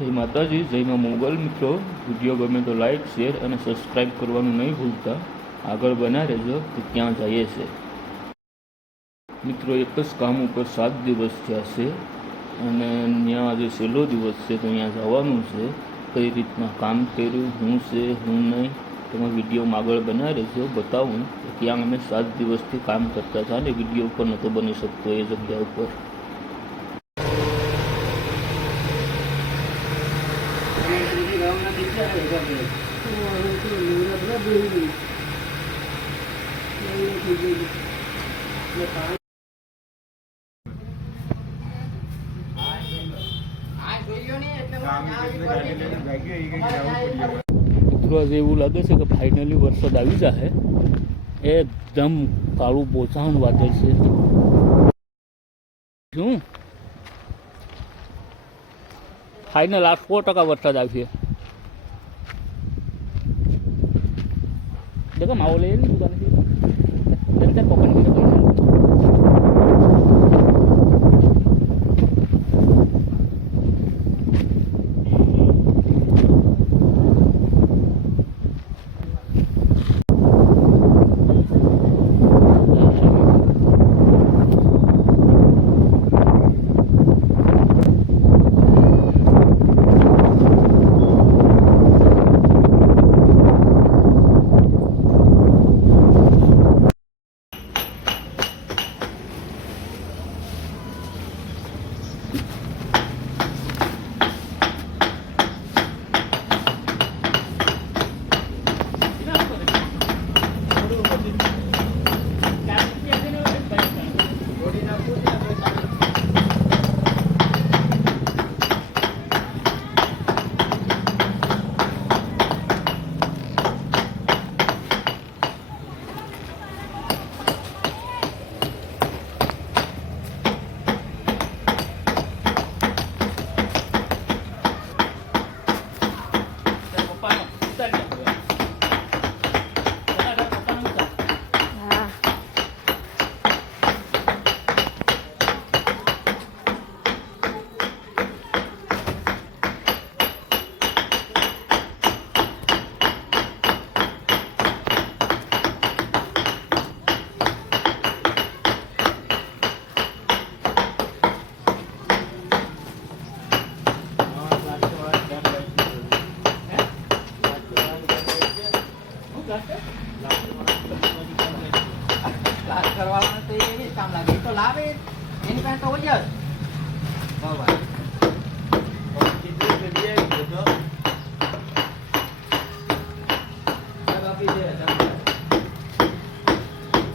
જય માતાજી જયમાં મોગલ મિત્રો. વીડિયો ગમે તો લાઈક, શેર અને સબસ્ક્રાઈબ કરવાનું નહીં ભૂલતા. આગળ બના રહેજો કે ક્યાં જઈએ છે. મિત્રો, એક જ કામ ઉપર સાત દિવસ થયા છે અને ત્યાં આજે છેલ્લો દિવસ છે તો અહીંયા જવાનું છે. કઈ રીતના કામ કર્યું શું છે, હું નહીં, તમે વિડીયોમાં આગળ બના રહેજો બતાવું. કે ત્યાં અમે સાત દિવસથી કામ કરતા હતા અને વીડિયો ઉપર નહોતો બની શકતો એ જગ્યા ઉપર. મિત્રો એવું લાગે છે કે ફાઇનલી વરસાદ આવી જશે એકદમ કાળું પોચાણ વાદળ છે. શું ફાઇનલ આ સો ટકા વરસાદ આવશે เดี๋ยวก็เมาเลยดูกันสิเดี๋ยวจะปกกันกัน કરવાના તો એ કામ તો લાવે. એની પાસે તો હોય જ. બરાબર